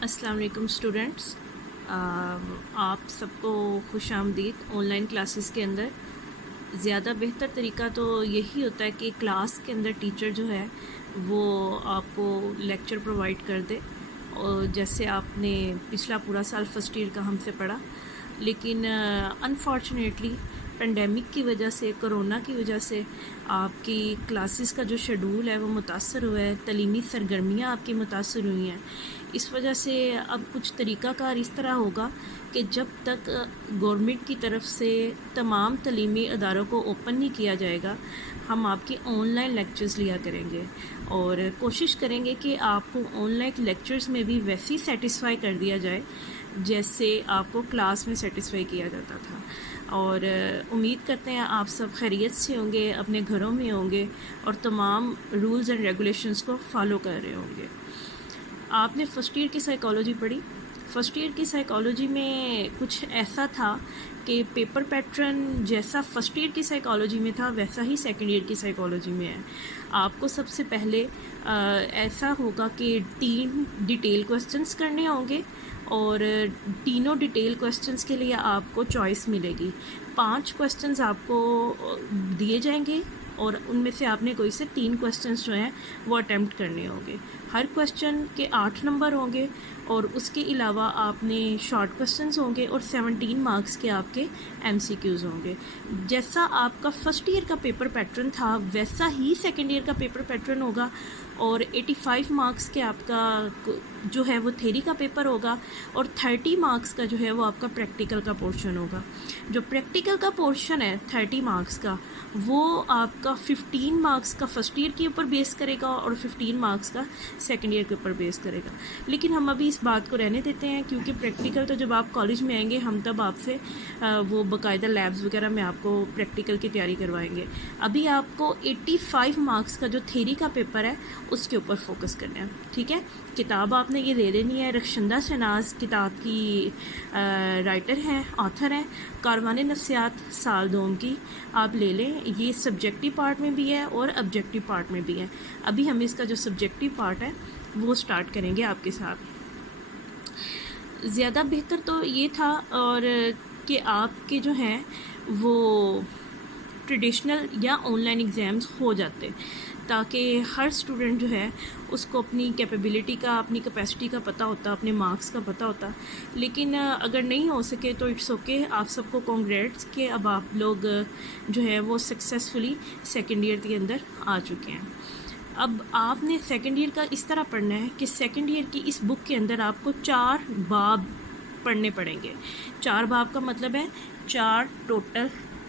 السلام علیکم اسٹوڈنٹس، آپ سب کو خوش آمدید آن لائن کلاسز کے اندر۔ زیادہ بہتر طریقہ تو یہی ہوتا ہے کہ کلاس کے اندر ٹیچر جو ہے وہ آپ کو لیکچر پرووائڈ کر دے، اور جیسے آپ نے پچھلا پورا سال فرسٹ ایئر کا ہم سے پڑھا، لیکن انفارچونیٹلی پینڈیمک کی وجہ سے، کرونا کی وجہ سے آپ کی کلاسز کا جو شیڈول ہے وہ متاثر ہوا ہے، تعلیمی سرگرمیاں آپ کی متاثر ہوئی ہیں۔ اس وجہ سے اب کچھ طریقہ کار اس طرح ہوگا کہ جب تک گورنمنٹ کی طرف سے تمام تعلیمی اداروں کو اوپن نہیں کیا جائے گا، ہم آپ کی آن لائن لیکچرز لیا کریں گے، اور کوشش کریں گے کہ آپ کو آن لائن لیکچرز میں بھی ویسی سیٹسفائی کر دیا جائے جیسے آپ کو کلاس میں سیٹسفائی کیا جاتا تھا۔ اور امید کرتے ہیں آپ سب خیریت سے ہوں گے، اپنے گھروں میں ہوں گے، اور تمام رولز اینڈ ریگولیشنز کو فالو کر رہے ہوں گے۔ آپ نے فرسٹ ایئر کی سائیکالوجی پڑھی۔ فرسٹ ایئر کی سائیکالوجی میں کچھ ایسا تھا کہ پیپر پیٹرن جیسا فرسٹ ایئر کی سائیکالوجی میں تھا ویسا ہی سیکنڈ ایئر کی سائیکالوجی میں ہے۔ آپ کو سب سے پہلے ایسا ہوگا کہ 3 ڈیٹیل کوسچنز کرنے ہوں گے، اور تینوں ڈیٹیل کوسچنز کے لیے آپ کو چوائس ملے گی۔ 5 کوسچنز آپ کو دیے جائیں گے، اور ان میں سے آپ نے کوئی سے 3 کوسچنز جو ہیں وہ اٹیمپٹ کرنے ہوں گے۔ ہر کوسچن کے 8 نمبر ہوں گے، اور اس کے علاوہ آپ نے شارٹ کوسچنز ہوں گے، اور 17 مارکس کے آپ کے MCQs ہوں گے۔ جیسا آپ کا فرسٹ ایئر کا پیپر پیٹرن تھا ویسا ہی سیکنڈ ایئر کا پیپر پیٹرن ہوگا، اور 85 مارکس کے آپ کا جو ہے وہ تھیری کا پیپر ہوگا، اور 30 مارکس کا جو ہے وہ آپ کا پریکٹیکل کا پورشن ہوگا۔ جو پریکٹیکل کا پورشن ہے 30 مارکس کا، وہ آپ کا 15 مارکس کا فرسٹ ایئر کے اوپر بیس کرے گا، اور 15 مارکس کا سیکنڈ ایئر کے اوپر بیس کرے گا۔ لیکن ہم ابھی اس بات کو رہنے دیتے ہیں، کیونکہ پریکٹیکل تو جب آپ کالج میں آئیں گے ہم تب آپ سے وہ باقاعدہ لیبز وغیرہ میں آپ کو پریکٹیکل کی تیاری کروائیں گے۔ ابھی آپ کو 85 مارکس کا جو تھیری کا پیپر ہے اس کے اوپر فوکس کرنا ہے، ٹھیک ہے۔ کتاب آپ نے یہ لے لینی ہے، رخشندہ شہناز کتاب کی رائٹر ہیں، آتھر ہیں، کاروان نفسیات سال دوم کی، آپ لے لیں۔ یہ سبجیکٹیو پارٹ میں بھی ہے اور آبجیکٹیو پارٹ میں بھی ہے۔ ابھی ہم اس کا جو سبجیکٹیو پارٹ ہے وہ سٹارٹ کریں گے آپ کے ساتھ۔ زیادہ بہتر تو یہ تھا اور کہ آپ کے جو ہیں وہ ٹریڈیشنل یا آن لائن ایگزامز ہو جاتے، تاکہ ہر اسٹوڈنٹ جو ہے اس کو اپنی کیپیبلٹی کا، اپنی کیپیسٹی کا پتہ ہوتا، اپنے مارکس کا پتہ ہوتا۔ لیکن اگر نہیں ہو سکے تو اٹس اوکے، آپ سب کو کانگریٹس کہ اب آپ لوگ جو ہے وہ سکسیزفلی سیکنڈ ایئر کے اندر آ چکے ہیں۔ اب آپ نے سیکنڈ ایئر کا اس طرح پڑھنا ہے کہ سیکنڈ ایئر کی اس بک کے اندر آپ کو 4 باب پڑھنے پڑیں گے۔ 4 باب کا مطلب ہے 4 ٹوٹل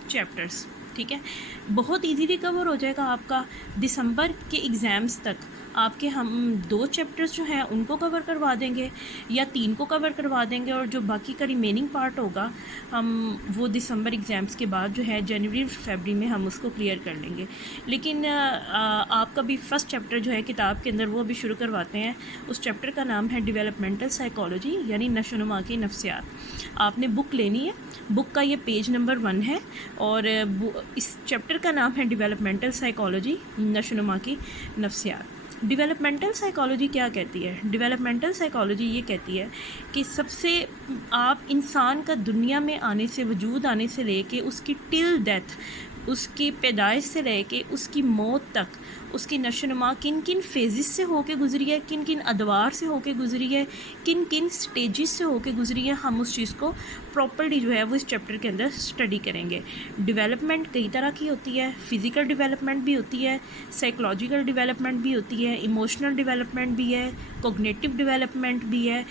چیپٹرز، ٹھیک ہے۔ بہت ایزیلی کور ہو جائے گا آپ کا۔ دسمبر کے ایگزامز تک آپ کے ہم 2 چیپٹرز جو ہیں ان کو کور کروا دیں گے، یا 3 کو کور کروا دیں گے، اور جو باقی کا ریمیننگ پارٹ ہوگا ہم وہ دسمبر ایگزامز کے بعد جو ہے جنوری فیبری میں ہم اس کو کلیئر کر لیں گے۔ لیکن آپ کا بھی فرسٹ چیپٹر جو ہے کتاب کے اندر وہ بھی شروع کرواتے ہیں۔ اس چیپٹر کا نام ہے ڈیولپمنٹل سائیکالوجی، یعنی نشو و نما کی نفسیات۔ آپ نے بک لینی ہے، بک کا یہ پیج نمبر 1 ہے، اور اس چیپٹر کا نام ہے ڈیولپمنٹل سائیکالوجی، نشو و نما کی نفسیات۔ ڈیولپمنٹل سائیکالوجی کیا کہتی ہے؟ ڈیولپمنٹل سائیکالوجی یہ کہتی ہے کہ سب سے آپ انسان کا دنیا میں آنے سے، وجود آنے سے لے کے اس کی ٹل ڈیتھ، اس کی پیدائش سے لے کے اس کی موت تک، اس کی نشو و نما کن کن فیزز سے ہو کے گزری ہے، کن کن ادوار سے ہو کے گزری ہے، کن کن سٹیجز سے ہو کے گزری ہے، ہم اس چیز کو پراپرلی جو ہے وہ اس چیپٹر کے اندر اسٹڈی کریں گے۔ ڈیولپمنٹ کئی طرح کی ہوتی ہے، فزیکل ڈیولپمنٹ بھی ہوتی ہے، سائیکولوجیکل ڈیولپمنٹ بھی ہوتی ہے، ایموشنل ڈیولپمنٹ بھی ہے، کوگنیٹیو ڈیولپمنٹ بھی ہے،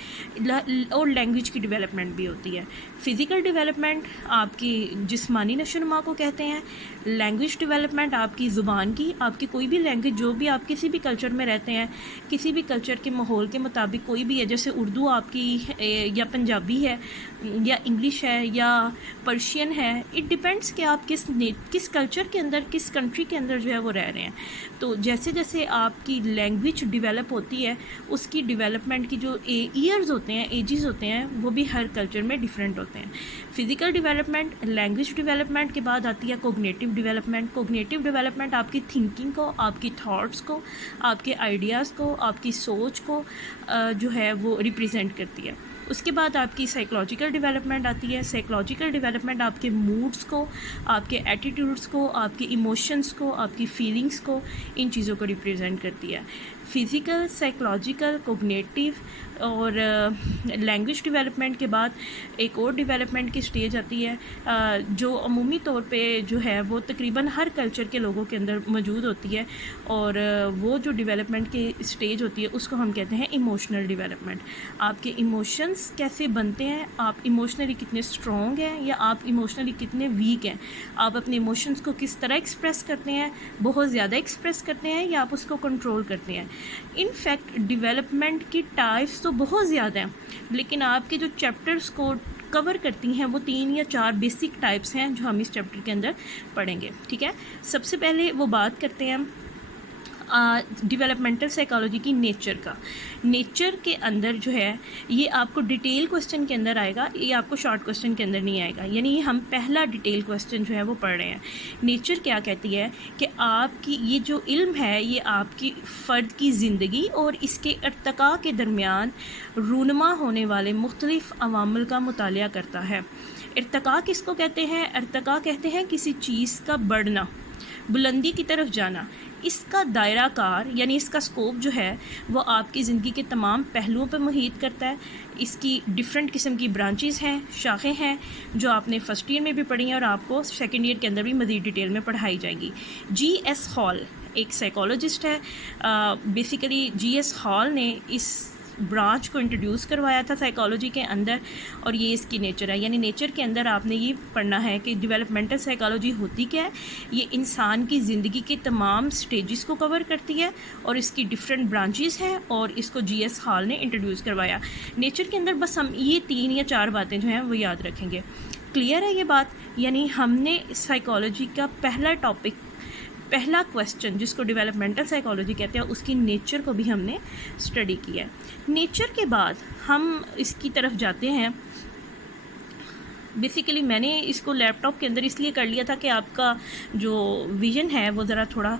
اور لینگویج کی ڈیولپمنٹ بھی ہوتی ہے۔ فزیکل ڈیولپمنٹ آپ کی جسمانی نشو و نما کو کہتے ہیں۔ لینگویج ڈیولپمنٹ آپ کی زبان کی، آپ کی کوئی بھی لینگویج جو بھی آپ کسی بھی کلچر میں رہتے ہیں، کسی بھی کلچر کے ماحول کے مطابق کوئی بھی ہے، جیسے اردو آپ کی یا پنجابی ہے، یا انگلش ہے، یا پرشین ہے، اٹ ڈیپینڈس کہ آپ کس کلچر کے اندر، کس کنٹری کے اندر جو ہے وہ رہ رہے ہیں۔ تو جیسے جیسے آپ کی لینگویج ڈیولپ ہوتی ہے، اس کی ڈیولپمنٹ کی جو ایئرز ہوتے ہیں، ایجز ہوتے ہیں، وہ بھی ہر کلچر میں ڈیفرنٹ ہوتے ہیں۔ فزیکل ڈیولپمنٹ، لینگویج ڈیولپمنٹ کے بعد آتی ہے کوگنیٹیو ڈیولپمنٹ۔ کوگنیٹیو ڈیولپمنٹ آپ کی تھنکنگ کو، آپ آپ کی تھاٹس کو، آپ کے آئیڈیاز کو، آپ کی سوچ کو جو ہے وہ ریپریزنٹ کرتی ہے. اس کے بعد آپ کی سائیکلوجیکل ڈیولپمنٹ آتی ہے. سائیکلوجیکل ڈیولپمنٹ آپ کے موڈس کو، آپ کے ایٹیٹیوڈس کو، آپ کے ایموشنس کو، آپ کی فیلنگس کو، ان چیزوں کو ریپریزنٹ کرتی ہے. فزیکل، سائیکلوجیکل، کوگنیٹیو اور لینگویج ڈیولپمنٹ کے بعد ایک اور ڈیولپمنٹ کی سٹیج آتی ہے جو عمومی طور پہ جو ہے وہ تقریباً ہر کلچر کے لوگوں کے اندر موجود ہوتی ہے، اور وہ جو ڈیولپمنٹ کی سٹیج ہوتی ہے اس کو ہم کہتے ہیں ایموشنل ڈیولپمنٹ. آپ کے ایموشنس کیسے بنتے ہیں، آپ ایموشنلی کتنے اسٹرانگ ہیں یا آپ ایموشنلی کتنے ویک ہیں، آپ اپنے ایموشنس کو کس طرح ایکسپریس کرتے ہیں، بہت زیادہ ایکسپریس کرتے ہیں یا آپ اس کو کنٹرول کرتے ہیں. ان فیکٹ ڈیولپمنٹ کی ٹائپس تو بہت زیادہ ہیں، لیکن آپ کے جو چیپٹرز کو کور کرتی ہیں وہ 3 یا 4 بیسک ٹائپس ہیں جو ہم اس چیپٹر کے اندر پڑھیں گے. ٹھیک ہے، سب سے پہلے وہ بات کرتے ہیں ڈیولپمنٹل سائیکالوجی کی نیچر کا. نیچر کے اندر جو ہے یہ آپ کو ڈیٹیل کوسچن کے اندر آئے گا، یہ آپ کو شارٹ کوسچن کے اندر نہیں آئے گا. یعنی یہ ہم پہلا ڈیٹیل کوسچن جو ہے وہ پڑھ رہے ہیں. نیچر کیا کہتی ہے کہ آپ کی یہ جو علم ہے یہ آپ کی فرد کی زندگی اور اس کے ارتقاء کے درمیان رونما ہونے والے مختلف عوامل کا مطالعہ کرتا ہے. ارتقاء کس کو کہتے ہیں؟ ارتقاء کہتے ہیں کسی چیز کا بڑھنا، بلندی کی طرف جانا. اس کا دائرہ کار یعنی اس کا سکوپ جو ہے وہ آپ کی زندگی کے تمام پہلوؤں پہ محیط کرتا ہے. اس کی ڈیفرنٹ قسم کی برانچز ہیں، شاخیں ہیں جو آپ نے فرسٹ ایئر میں بھی پڑھی ہیں اور آپ کو سیکنڈ ایئر کے اندر بھی مزید ڈیٹیل میں پڑھائی جائیں گی. جی ایس ہال ایک سائیکالوجسٹ ہے. بیسیکلی جی ایس ہال نے اس برانچ کو انٹروڈیوس کروایا تھا سائیکالوجی کے اندر، اور یہ اس کی نیچر ہے. یعنی نیچر کے اندر آپ نے یہ پڑھنا ہے کہ ڈیولپمنٹل سائیکالوجی ہوتی کیا ہے. یہ انسان کی زندگی کے تمام سٹیجز کو کور کرتی ہے اور اس کی ڈفرینٹ برانچز ہیں، اور اس کو جی ایس ہال نے انٹروڈیوس کروایا. نیچر کے اندر بس ہم یہ 3 یا 4 باتیں جو ہیں وہ یاد رکھیں گے. کلیئر ہے یہ بات؟ یعنی ہم نے سائیکالوجی کا پہلا ٹاپک، پہلا کویسچن جس کو ڈیولپمنٹل سائیکالوجی کہتے ہیں، اس کی نیچر کو بھی ہم نے اسٹڈی کیا ہے. نیچر کے بعد ہم اس کی طرف جاتے ہیں. بیسیکلی میں نے اس کو لیپ ٹاپ کے اندر اس لیے کر لیا تھا کہ آپ کا جو ویژن ہے وہ ذرا تھوڑا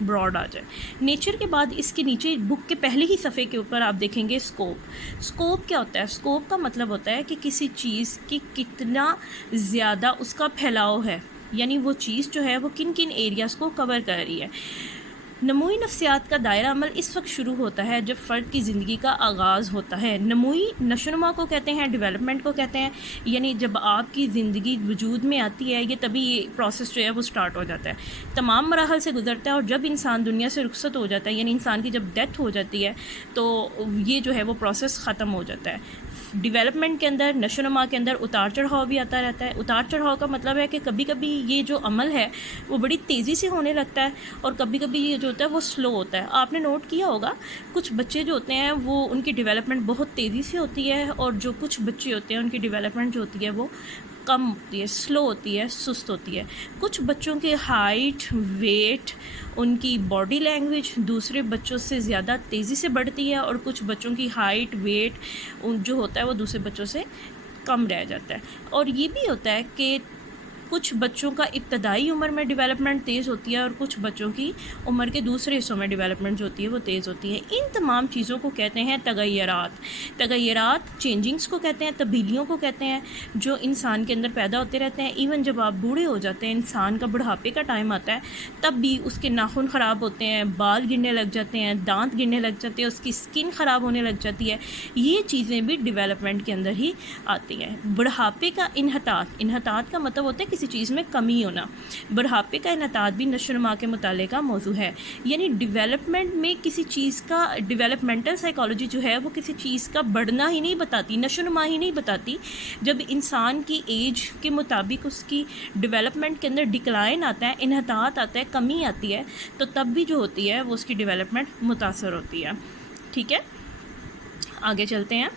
براڈ آ جائے. نیچر کے بعد اس کے نیچے بک کے پہلے ہی صفحے کے اوپر آپ دیکھیں گے اسکوپ. اسکوپ کیا ہوتا ہے؟ اسکوپ کا مطلب ہوتا ہے کہ کسی چیز کی کتنا زیادہ اس کا پھیلاؤ ہے، یعنی وہ چیز جو ہے وہ کن کن ایریاز کو کور کر رہی ہے. نموئی نفسیات کا دائرہ عمل اس وقت شروع ہوتا ہے جب فرد کی زندگی کا آغاز ہوتا ہے. نموئی نشوونما کو کہتے ہیں، ڈیولپمنٹ کو کہتے ہیں. یعنی جب آپ کی زندگی وجود میں آتی ہے یہ تبھی یہ پروسیس جو ہے وہ سٹارٹ ہو جاتا ہے، تمام مراحل سے گزرتا ہے، اور جب انسان دنیا سے رخصت ہو جاتا ہے یعنی انسان کی جب ڈیتھ ہو جاتی ہے تو یہ جو ہے وہ پروسیس ختم ہو جاتا ہے. ڈیولپمنٹ کے اندر، نشوونما کے اندر اتار چڑھاؤ بھی آتا رہتا ہے. اتار چڑھاؤ کا مطلب ہے کہ کبھی کبھی یہ جو عمل ہے وہ بڑی تیزی سے ہونے لگتا ہے اور کبھی کبھی یہ جو ہوتا ہے وہ سلو ہوتا ہے. آپ نے نوٹ کیا ہوگا کچھ بچے جو ہوتے ہیں وہ ان کی ڈیولپمنٹ بہت تیزی سے ہوتی ہے، اور جو کچھ بچے ہوتے ہیں ان کی ڈیولپمنٹ جو ہوتی ہے وہ کم ہوتی ہے، سلو ہوتی ہے، سست ہوتی ہے. کچھ بچوں کے ہائٹ، ویٹ، ان کی باڈی لینگویج دوسرے بچوں سے زیادہ تیزی سے بڑھتی ہے، اور کچھ بچوں کی ہائٹ، ویٹ جو ہوتا ہے وہ دوسرے بچوں سے کم رہ جاتا ہے. اور یہ بھی ہوتا ہے کہ کچھ بچوں کا ابتدائی عمر میں ڈیولپمنٹ تیز ہوتی ہے اور کچھ بچوں کی عمر کے دوسرے حصوں میں ڈیولپمنٹ جو ہوتی ہے وہ تیز ہوتی ہے. ان تمام چیزوں کو کہتے ہیں تغیرات. تغیرات چینجنگس کو کہتے ہیں، تبدیلیوں کو کہتے ہیں جو انسان کے اندر پیدا ہوتے رہتے ہیں. ایون جب آپ بوڑھے ہو جاتے ہیں، انسان کا بڑھاپے کا ٹائم آتا ہے، تب بھی اس کے ناخن خراب ہوتے ہیں، بال گرنے لگ جاتے ہیں، دانت گرنے لگ جاتے ہیں، اس کی اسکن خراب ہونے لگ جاتی ہے. یہ چیزیں بھی ڈیولپمنٹ کے اندر ہی آتی ہیں. بڑھاپے کا انحطاط، انحطاط کا مطلب ہوتا ہے کسی چیز میں کمی ہونا. بڑھاپے کا انحطاط بھی نشوونما کے مطالعے کا موضوع ہے. یعنی ڈیولپمنٹ میں کسی چیز کا، ڈیولپمنٹل سائیکالوجی جو ہے وہ کسی چیز کا بڑھنا ہی نہیں بتاتی، نشوونما ہی نہیں بتاتی. جب انسان کی ایج کے مطابق اس کی ڈیولپمنٹ کے اندر ڈکلائن آتا ہے، انحطاط آتا ہے، کمی آتی ہے، تو تب بھی جو ہوتی ہے وہ اس کی ڈیولپمنٹ متاثر ہوتی ہے. ٹھیک ہے، آگے چلتے ہیں.